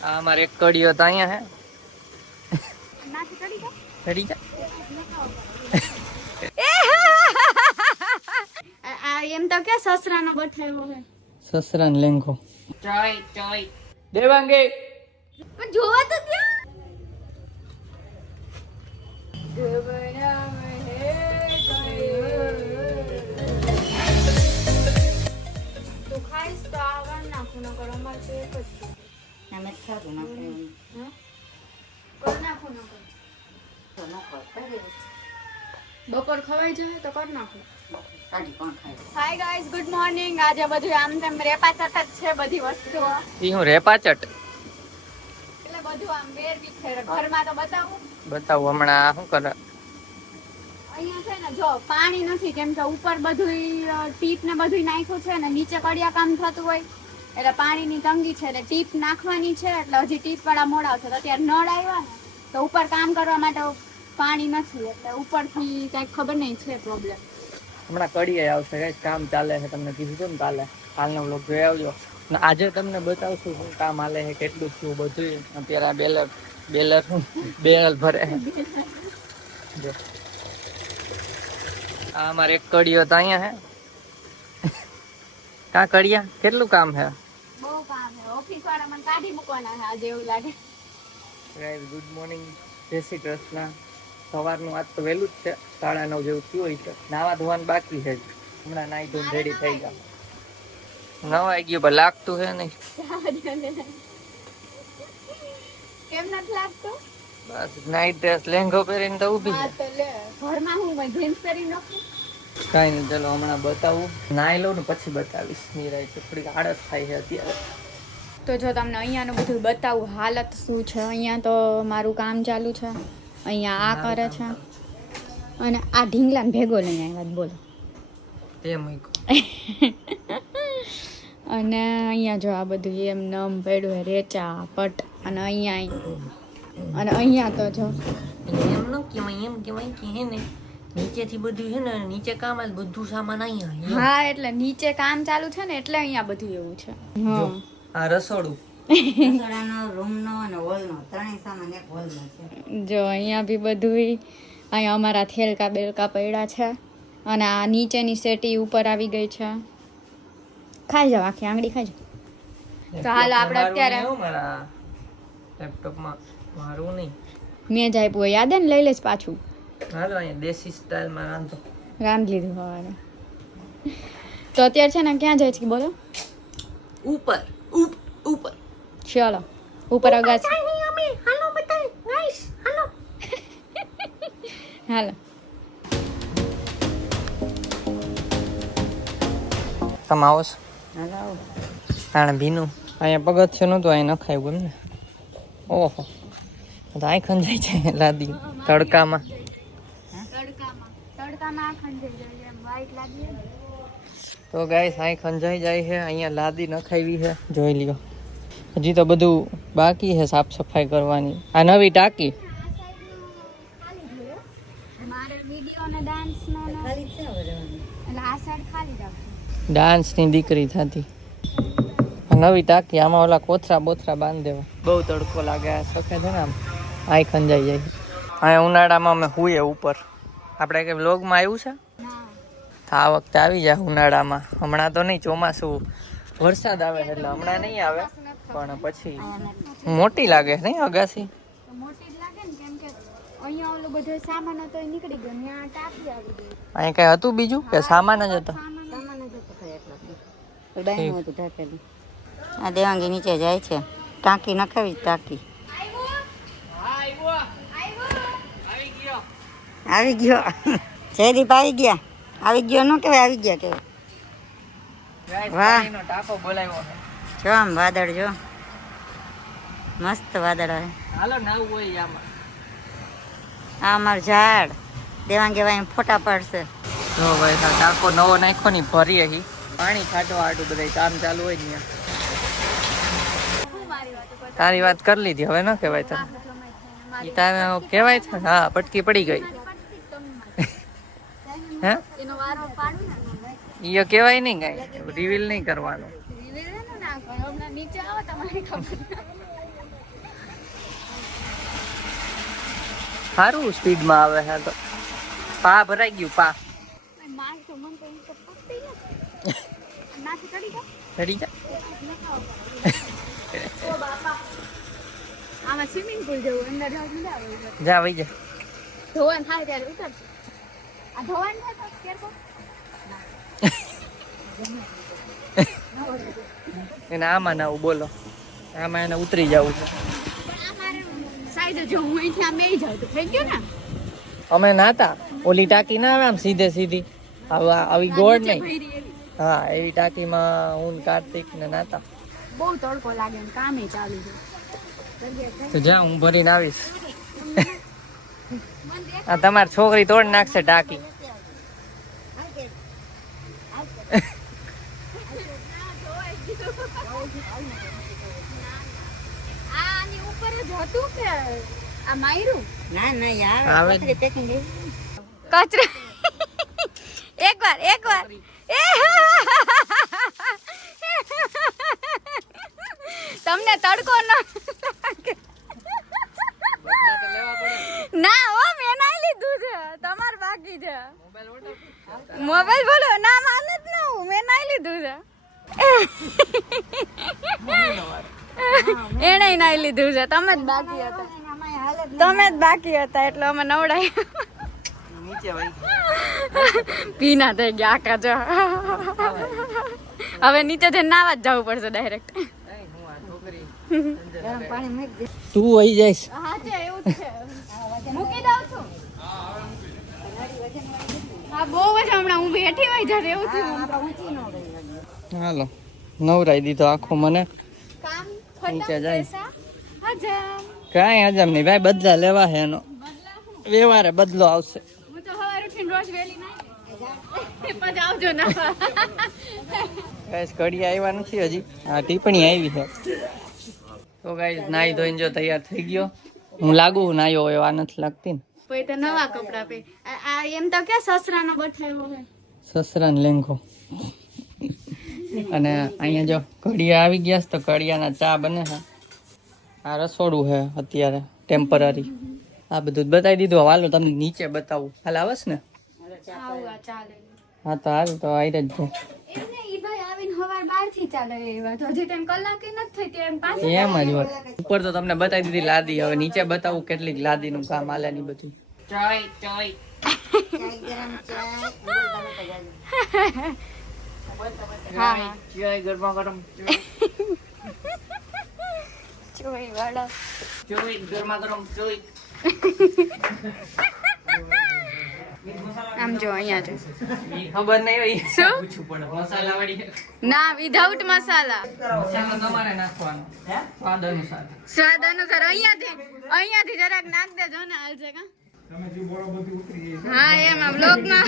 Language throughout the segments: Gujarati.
આ અમારે એક કડીઓ તો અહીંયા હે ચડી જા એમ તો કે સસરાનો બઠાયો હે સસરાન લેંગો ચોય ચોય દેવાંગે પણ જોવા તો ત્યાં તો ખાઈશ તો આવવાનું નાખું ન કરો અમારે તો એક જ છે અમે ખાધું નાખું કર નાખું ન કરો તો ન ખાય બપોર ખવાઈ જાય તો કર નાખું સાડી કોણ ખાય હાય ગાઈસ ગુડ મોર્નિંગ આજે બધું આમ તેમ રેપાચટ જ છે બધી વસ્તુઓ ઈ હું રેપાચટ એટલે બધું આમ વેર વિખેર ઘરમાં તો બતાવું હમણાં શું કરે અહીંયા છે ને જો પાણી નથી કેમ કે ઉપર બધું ટીપ ને બધું નાખ્યું છે ને નીચે કડિયા કામ થતું હોય એટલે પાણીની તંગી છે એટલે ટીપ નાખવાની છે એટલે હજી ટીપ વાળા મોડા છે તો અત્યારે નળ આવ્યા ને તો ઉપર કામ કરવા માટે પાણી નથી એટલે ઉપરથી કઈક ખબર નહીં છે પ્રોબ્લેમ હમણાં કડીએ આવશે ગાઈસ કામ ચાલે છે તમને કીધું હતું ને કાલે કાલનો વ્લોગ જોઈ આવજો ને આજે તમને બતાવશું શું કામ હાલે છે કેટલું શું બધું અત્યારે આ બેલર ભરે જો આ અમારે એક કડીઓ તો અહીંયા હે કા કડિયા કેટલું કામ છે બહુ કામ છે ઓફિસ વાળા મને કાઢી મૂકવાના છે આજે એવું લાગે ગાઈસ ગુડ મોર્નિંગ જય શ્રી કૃષ્ણ સવારનું આજ તો વહેલું જ છે 9:30 જેવું થયું હોય છે નાવા ધોવાનું બાકી છે હમણાં નાઈ ધોઈને રેડી થઈ ગયા નવાઈ ગયું પણ લાગતું છે નહીં કેમ નથી લાગતું બસ નાઈટ ડ્રેસ લેંઘો પહેરીને તો ઊભી હા છે તો લે ઘરમાં હું જીન્સ પહેરી નાખું કાંઈ નહીં ચાલો હમણાં બતાવું નાઈ લઉં ને પછી બતાવીશ નિરાય તો થોડીક આળસ થાય છે અત્યારે તો જો તમને અહીંયાનું બધું બતાવું હાલત શું છે અહીંયા તો મારું કામ ચાલુ છે અહીંયા આ કરે છે અને આ ઢીંગલાને ભેગો લઈને આવ્યા બોલો તે મૂક્યું અને અહીંયા જો આ બધું એમ નમ પડ્યું હે રેચા પટ અને અહીંયા તો જો એમ ન કહેવાય એમ કહેવાય કે હે ને નીચેથી બધું છે ને નીચે કામ આવે બધું સામાન અહીંયા હા એટલે નીચે કામ ચાલુ છે ને એટલે અહીંયા બધું એવું છે હા આ રસોડું રસોડાનો રૂમનો અને હોલનો ત્રણેય સામાન એક હોલમાં છે જો અહીંયા બી બધું અહીંયા અમારા થેલકા બેલકા પડ્યા છે અને આ નીચેની સેટી ઉપર આવી ગઈ છે ખાઈ જાવ આખી આંગળી ખાઈ જાવ તો હાલ આપણે અત્યારે મારા લેપટોપમાં મારું નહીં મેં જ આપ્યું યાદ ને લઈ લઈશ પાછું હાલો અહીંયા દેશી સ્ટાઇલમાં રાંધો રાંધી લીધું હવારે તો અત્યારે છે ને ક્યાં જાય છે બોલો ઉપર ઉપર ચલો ઉપર અગાસ હાલો તમે આવો છો હાલો તાણે ભીનું અહીંયા પગથિયું નહોતું અહીંયા નખાયું એમ ને ઓહો તો અહીં ખંજાઈ છે લાદી તડકામાં તડકામાં ખંજાઈ જાય એમ વાઈટ લાગી તો ગાઈસ અહીં ખંજાઈ જાય છે અહીંયા લાદી નખાવી છે જોઈ લ્યો હજી તો બધું બાકી છે સાફ સફાઈ કરવાની આ નવી ટાંકી મારે વિડિયો ને ડાન્સ નો ખાલી છે ભરવાનું એટલે આ સાઈડ ખાલી રાખજો ડાન્સની દીકરી થતી નવી ટાંકી આમાં ઓલા કોથરા બોથરા બાંધી દેવા બહુ તડકો લાગે આ સખે છે ને આમ અહીં ખંજાઈ જાય અહીંયા ઉનાળામાં અમે હુઈએ ઉપર આપણે કે વ્લોગમાં આવ્યું છે આ વખતે આવી જાય ઉનાળામાં હમણાં તો નહીં ચોમાસું વરસાદ આવે એટલે હમણાં નહીં આવે પણ પછી મોટી લાગે નહીં અગાસી મોટી જ લાગે ને કેમ કે અહીંયા ઓલું બધું સામાન હતો એ નીકળી ગયો ત્યાં ટાંકી આવી ગઈ અહીં કઈ હતું બીજું કે સામાન જ હતો સામાન જ હતો ખાલી એટલો તો ડાયનું હતું ઢાંકેલું આ દેવાંગી નીચે જાય છે ટાંકી નખાવી ટાંકી આવી ગયો જયદીપ આવી ગયા આવી ગયો ન કહેવાય આવી ગયા કહેવાય વાહ ટાંકો બોલાવ્યો જો આમ વાદળ જો મસ્ત વાદળ આવે હાલો નાવું હોય આમાં આ અમારું ઝાડ દેવાંગે ભાઈ ફોટા પાડશે જો ભાઈ આ ટાંકો નવો નાખ્યો ને ભરી અહીં પાણી છાંટવા આટલું બધા કામ ચાલુ હોય ને તારી વાત કરી લીધી હવે ન કહેવાય તને ઈ તારે કહેવાય છે હા પટકી પડી ગઈ હે એનો વારો પાડું ને ઈ કહેવાય નહીં કઈ રિવીલ નહીં કરવાનું નીચે આવો તમારી ખબર સારું સ્પીડમાં આવે છે તો પા ભરાઈ ગયું પા માર તો મન તો એમ તો પકડી નથી નાથી ચડી જા ચડી જા ઓ બાપા આમાં સ્વિમિંગ પૂલ જેવું અંદર જાવ મજા આવે જા વઈ જા ધોવાન થાય ત્યારે ઉતર આ ધોવાન થાય તો કેર કો એને આમાં ના બોલો આમાં એને ઉતરી જવું છે સાઈડ જો હું અહીંથી આમ બેહી જાઉં તો થઈ ગયું ને અમે નાતા ઓલી ટાંકી ના આવે આમ સીધે સીધી આવી ગોળ નહીં ભઈરી એવી. હા એવી ટાંકીમાં હું ને કાર્તિક ને નાતા બહુ તડકો લાગે ને કામે ચાલુ છે તો જા હું ભરીને આવીશ આ તમારી છોકરી તોડ નાખશે ટાંકી આની ઉપર જ હતું કે આ માયરું ના ના યાર આવે. કોથળી પેકિંગ કચરો એકવાર તમને તડકો ના ઓ મેં ના લીધું છે તમાર બાકી છે મોબાઈલ બોલો ના માન જ ના હું મેં ના લીધું છે એને ના લીધું છે તમે જ બાકી હતા એટલે અમે નવડાય નીચે વઈ પીના થઈ ગયા આકા જો હવે નીચે જઈને નાવા જ જવું પડશે ડાયરેક્ટ ગરમ પાણી મૂકી દે તું વહી જઈશ હા છે એવું જ છે મૂકી દઉં છું હા બહુ જ હમણાં હું બેઠી હોય જ્યારે એવું થયું ઊંચી ન ગઈ હાલો નવરાઈ દીધો આખો મને કામ નીચે ખતમ જાય. પૈસા હજામ કાંઈ હજમ નહીં ભાઈ બદલા લેવા હે એનો વ્યવહારે બદલો આવશે હું તો સવારે ઉઠીને રોજ વહેલી નાઈ પછી આવજો ના ગાઈસ ઘડી આવ્યા નથી હજી આ ટિપ્પણી આવી છે તો ગાઈસ નાઈ ધોઈને જો તૈયાર થઈ ગયો હું લાગુ નાયો એવા નથી લાગતી ને પછી તો નવા કપડા પે આ એમ તો કે સસરાનો બઠાયો હોય સસરાને લેંઘો અને અહીંયા જો ઘડિયા આવી ગયા છે તો ઘડિયાના ચા બને છે આ રસોડું છે અત્યારે ટેમ્પરરી આ બધું જ બતાવી દીધું હાલો તમને નીચે બતાવું હાલ આવસ ને આવું ચાલે હા તો હાલ તો આવી જ છે એમને ઈ ભાઈ આવીને સવાર 12 થી ચાલે એ વાત હજી તેમ કલાકે નથી થઈ તેમ પાછી એમ જ હોય ઉપર તો તમને બતાવી દીધી લાદી હવે નીચે બતાવું કેટલીક લાદીનું કામ હાલે ની બધું ચાય ગરમ ચાય હા ચાય ગરમા ગરમ ચોઈ વાળા ચાય ગરમા ગરમ ચાય આમ જો અહીંયા જો ખબર નહીં હોય શું? પૂછવું પડે મસાલા વાળી ના વિધાઉટ મસાલા મસાલો તમારે નાખવાનો સ્વાદ અનુસાર સ્વાદ અનુસાર અહીંયાથી જરાક નાખ દેજો ને હાલશે કા હા એમ આ બ્લોગમાં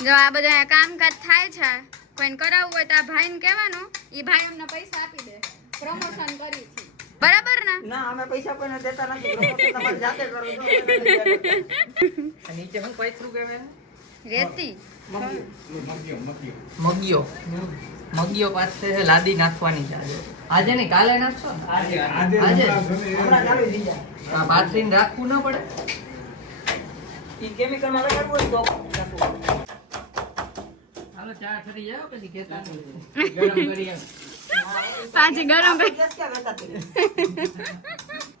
જો આ બધા કામકાજ થાય છે કોઈને કરાવવું હોય તો આ ભાઈને કહેવાનું ઈ ભાઈ અમને પૈસા આપી દે પ્રમોશન કરી છે બરાબર ને ના અમે પૈસા કોઈને દેતા નથી તમારે જાતે કરો નીચે હું પૈસું કહેવાય રેતી મગિયો પાસે લાદી નાખવાની છે આજે નહીં કાલે નાખશો ને આજે આ પાથરીને રાખવું ન પડે કેમિકલમાં લગાડવું હોય તો હાલો ચા ઠરી જાવ પછી કેતા ગરમ કરી પાછી ગરમ કરી ગેસ ક્યાં વેચાતી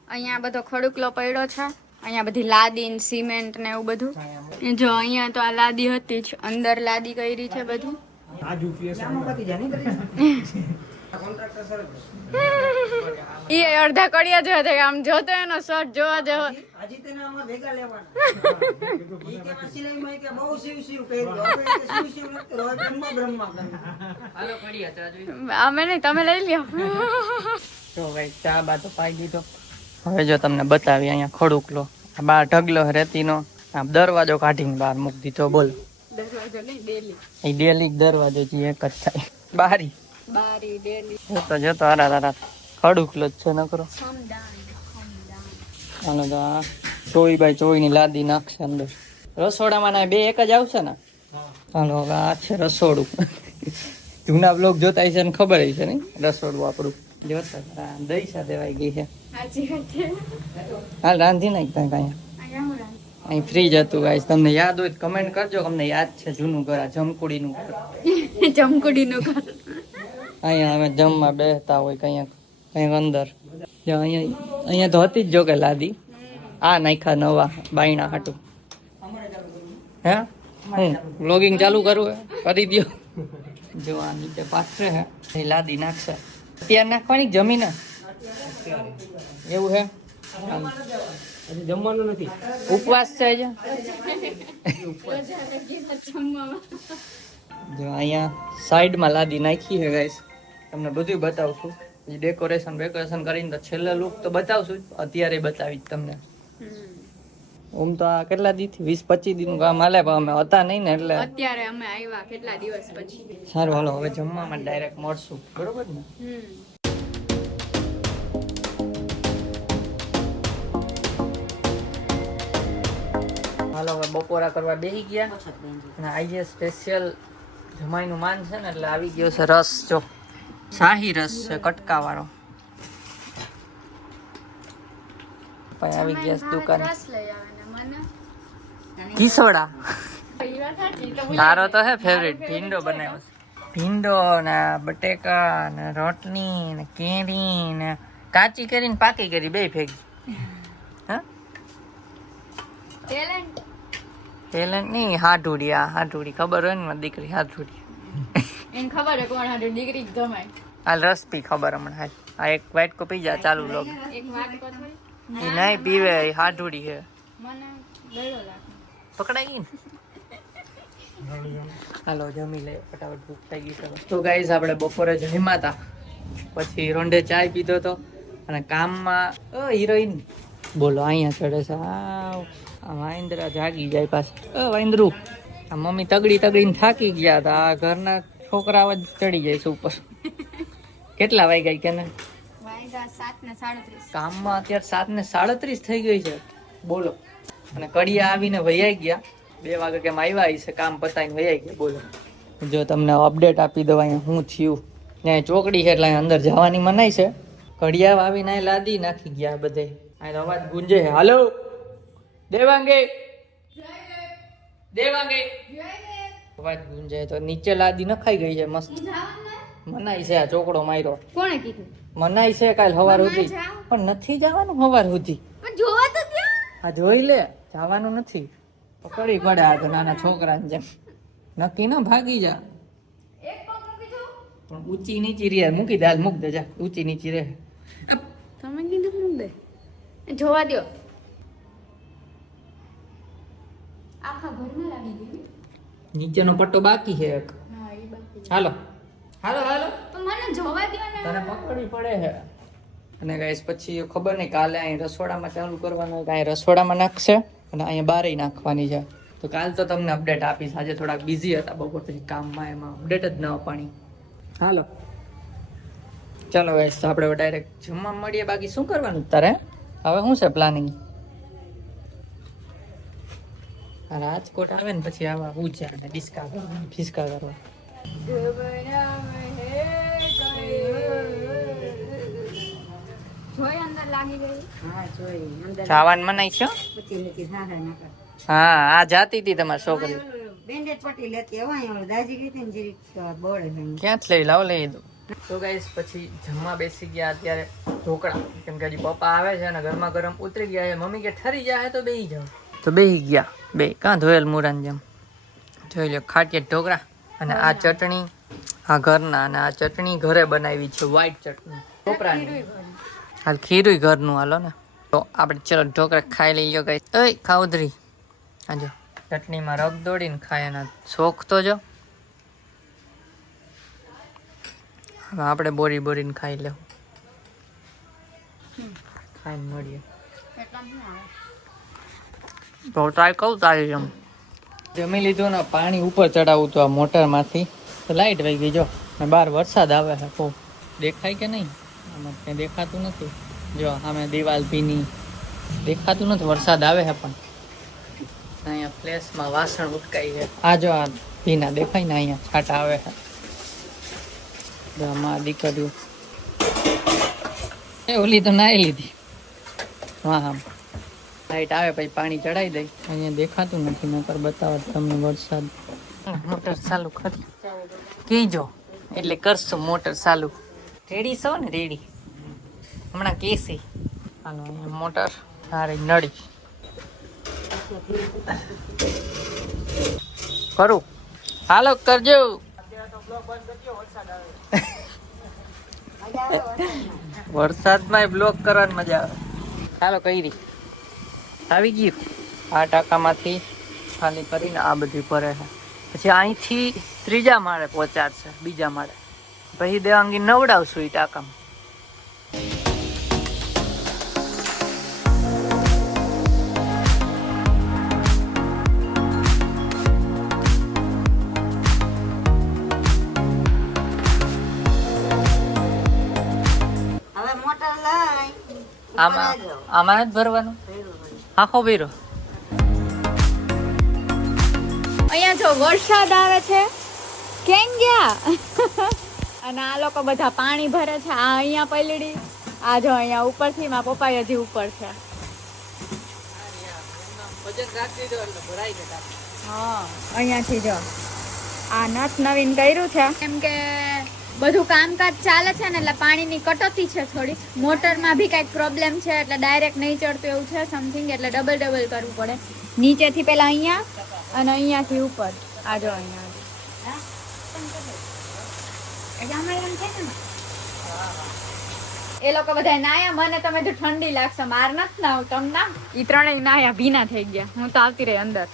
અહીંયા બધો ખડુકલો પડ્યો છે અહીંયા બધી લાદી ને સિમેન્ટ ને એવું બધું એ જો અહીંયા તો આ લાદી હતી જ અંદર લાદી કરી છે બધું એ અડધા કડિયા જેવા છે આમ જોતો એનો શર્ટ જોવા જેવો હજી તેને આમાં ભેગા લેવાના ઈ કે સિલાઈમાં કે બહુ શિવ કર્યું હવે કે શિવ નથી કરો હવે બ્રહ્મા હાલો કડિયા ચા જોઈ અમે નહીં તમે લઈ લ્યો તો ભાઈ ચા બા તો પાઈ દીધો હવે જો તમને બતાવી અહીંયા ખડુકલો આ બાર ઢગલો રેતીનો આમ દરવાજો કાઢીને બહાર મૂકી દીધો બોલ દરવાજો નહીં ડેલી એ ડેલી દરવાજો જે એક જ થાય બારી બારી ડેલી જોતો હારા ખડુકલો જ છે નકરો સમદાન હાલો તો આ 24x24 ની લાદી નાખશે અંદર રસોડામાં ના બે એક જ આવશે ને હાલો હવે આ છે રસોડું જૂના બ્લોગ જોતા હશે ને ખબર હશે ને રસોડું આપણું જોતા દહીં સાથે વાઈ ગઈ છે સાચી વાત છે. હાલ રાંધી નાખતા કાંઈ અહીંયા હું રાંધું. અહીં ફ્રીજ હતું ગાઈસ તમને યાદ હોય તો કમેન્ટ કરજો કે અમને યાદ છે જૂનું ઘર આ જમકુડીનું ઘર જમકુડીનું ઘર. અહીંયા અમે જમવા બેસતા હોય કંઈક અંદર જો અહીંયા તો હતી જ જો કે લાદી આ નાખ્યા નવા બાયણા હાટું હે હું વ્લોગિંગ ચાલુ કરું હે કરી દ્યો જો આ નીચે પાથરે હે એ લાદી નાખશે અત્યારે નાખવાની જમીને એવું હે જમવાનું નથી. ઉપવાસ છે આજે જમવામાં. જો અહીંયા સાઈડમાં લાદી નાખી છે ગાઈસ તમને બધું બતાવશું ડેકોરેશન કરીને તો છેલ્લે લુક તો બતાવશું જ. અત્યારે બતાવી જ તમને ઓમ તો આ કેટલા દીથી 20-25 દીનું કામ હાલે પણ અમે હતા નહીં ને એટલે અત્યારે અમે આવ્યા કેટલા દિવસ પછી. સારું હાલો હવે જમવામાં ડાયરેક્ટ મળશું બરોબર ને હાલો હવે બપોરા કરવા બેસી ગયા અને આજે સ્પેશિયલ જમાઈનું માન છે ને એટલે આવી ગયો છે રસ જો શાહી રસ છે કટકા વાળો પછી આવી ગયા છે દુકાન રસ લઈ આવે ને મને કિસોડા એ વાત સાચી. તો તારો તો હે ફેવરિટ ભીંડો બનાવ્યો છે ભીંડો ને બટેકા ને રોટલી ને કેરી ને કાચી કેરી ને પાકી કેરી બે ભેગી હા ટેલેન્ટ. ટેલેન્ટ નહીં હાઢુડી ખબર હોય ને મારી દીકરી હાઢુડી એને ખબર હે કોણ હાટુ દીકરી જ ગમાય. હાલ રસ પી ખબર હમણાં હાલ આ એક વાઇટ કો પી જા ચાલુ લોગ એક વાત કહો તો. એ નહીં પીવે એ હાઢુડી છે મને ગળો લાગે. પકડાઈ ગઈ ને હાલો જમી લે ફટાફટ ભૂખ થઈ ગઈ છે તો ગાઈઝ આપણે બપોરે જમ્યા હતા પછી રોંઢે ચાય પીધો તો અને કામમાં હિરોઈન બોલો અહીંયા ચડે છે આ વાંદરા જાગી જાય પાછા વાંદરું આ મમ્મી તગડીને થાકી ગયા હતા આ ઘરના છોકરાઓ જ ચડી જાય છે ઉપર કેટલા વાગ્યા કે ને વાયગા 7:37. કામમાં અત્યારે 7:37 થઈ ગઈ છે બોલો અને કડિયા આવીને વૈયાઈ ગયા 2 વાગે કેમ આવ્યા છે કામ પતાવીને વૈયાઈ ગયા બોલો જો તમને અપડેટ આપી દઉં અહીંયા શું થયું ત્યાં ચોકડી છે એટલે અંદર જવાની મનાઈ છે કડિયા આવીને અહીં લાદી નાખી ગયા બધે અહીં અવાજ ગુંજે છે હાલો દેવાંગે અવાજ ગુંજે તો નીચે લાદી નખાઈ ગઈ છે મસ્ત મનાઈ છે આ ચોકડો માર્યો કોણે કીધું? મનાઈ છે કાલ સવાર સુધી જાવ. પણ નથી જવાનું સવાર સુધી પણ જોવા તો ત્યાં. આ જોઈ લે જવાનું નથી પકડી પડે આ તો નાના છોકરાને જેમ નક્કી ના ભાગી જા એક પગ મૂકી જો. પણ ઊંચી નીચી રે મૂકી દે હાલ મૂક દે જા ઊંચી નીચી રે તમે કીધું મૂક દે. જોવા દ્યો. આખા ઘરમાં લાગી ગઈ. નીચેનો પટ્ટો બાકી છે એક હા એ બાકી છે. હાલો હાલો હાલો તો મને જોવા દ્યો ને. તને પકડવી પડે છે અને ગાઈસ પછી ખબર નહીં કાલે અહીં રસોડામાં ચાલુ કરવાનું હોય કે અહીં રસોડામાં નાખશે અને અહીંયા બારે નાખવાની છે તો કાલ તો તમને અપડેટ આપીશ આજે થોડાક બિઝી હતા બપોર પછી કામમાં એમાં અપડેટ જ ન અપાણી હાલો ચાલો ગાઈસ આપણે ડાયરેક્ટ જમવા મળીએ બાકી શું કરવાનું તારે હવે શું છે પ્લાનિંગ રાજકોટ આવે ને પછી આવા ઊંચા અને ડિસ્કા કરવા ફિસકા કરવા જોઈ અંદર લાગી ગઈ. હા જોઈ અંદર જવાનું મનાય છે પછી લેતી સારા નાખા હા આ જાતી હતી તમારી છોકરી બેન્ડેજ પટ્ટી લેતી હવે અહીંયા દાજી ગઈ હતી ને જરીક બોળે છે ક્યાંથી લઈ લાવ લઈ દો તો ગાઈસ પછી જમવા બેસી ગયા અત્યારે ઢોકળા કેમ કે હજી પપ્પા આવે છે અને ગરમા ગરમ ઉતરી ગયા છે મમ્મી કે ઠરી જાય તો બેસી જાવ તો બેસી ગયા બે કાં ધોયેલ મુરાન જેમ જોઈ લો ખાટીએ ઢોકળા અને આ ચટણી આ ઘરના અને આ ચટણી ઘરે બનાવી છે વ્હાઈટ ચટણી કોપરાની હાલ ખીરું ઘરનું હાલો ને તો આપણે ચલો ઢોકળા ખાઈ લઈએ ગાઈસ ઓય ખાઉધરી આજો ચટણીમાં રગ દોડીને ખાય એના શોખ તો જો હવે આપણે બોરીને ખાઈ લેવું ખાઈને મળીએ તો ટ્રાય કહું તારી જેમ જમી લીધું ને પાણી ઉપર ચડાવું તો આ મોટરમાંથી તો લાઈટ વહી ગઈ જો ને બહાર વરસાદ આવે છે બહુ દેખાય કે નહીં આમાં કંઈ દેખાતું નથી જો સામે દિવાલ ભીની દેખાતું નથી વરસાદ આવે છે પણ અહીંયા ફ્લેશમાં વાસણ ઉટકાઈ છે આ જો આ ભીના દેખાય ને અહીંયા છાંટા આવે છે માં દીકરીઓ એ ઓલી તો નાઈ લીધી. હા હા લાઈટ આવે પછી પાણી ચડાવી દઈ. અહીંયા દેખાતું નથી નકર બતાવત તમને વરસાદ. મોટર ચાલુ કરી કીજો એટલે કરશું મોટર ચાલુ. રેડી છો ને? રેડી હમણાં કેસી. હાલો અહીંયા મોટર સારી નળી કરું. હાલો કરજો. વરસાદમાં બ્લોક કરવાની મજા આવે. ચાલો કરી આવી ગયું. આ ટાંકામાંથી ખાલી કરીને આ બધી ભરે છે. પછી અહીંથી ત્રીજા માળે પહોંચાડશે, બીજા માળે. પછી દેવાંગી નવડાવશું એ ટાંકામાં. હવે મોટર લઈ આમાં જ ભરવાનું. આખો બેરો અહીંયા જો વરસાદ આવે છે. કેમ ગયા? અને આ લોકો બધા પાણી ભરે છે. આ અહીંયા પલડી. આ જો અહીંયા ઉપરથી મારા પપ્પા હજી ઉપર છે. હા અહીંયાથી જો આ નથ નવીન કર્યું છે. કેમ કે બધું કામકાજ ચાલે છે ને એટલે પાણીની કટોતી છે થોડી. મોટરમાં બી કંઈક પ્રોબ્લેમ છે એટલે ડાયરેક્ટ નહીં ચડતું એવું છે સમથિંગ. એટલે ડબલ કરવું પડે. નીચેથી પેલા અહીંયા અને અહીંયાથી ઉપર. આ જો અહીંયા એ લોકો બધા નાયા. મને તમે તો ઠંડી લાગશે. માર નથી નાવ તમ ના. ઈ ત્રણેય નાયા ભીના થઈ ગયા. હું તો આવતી રહી અંદર.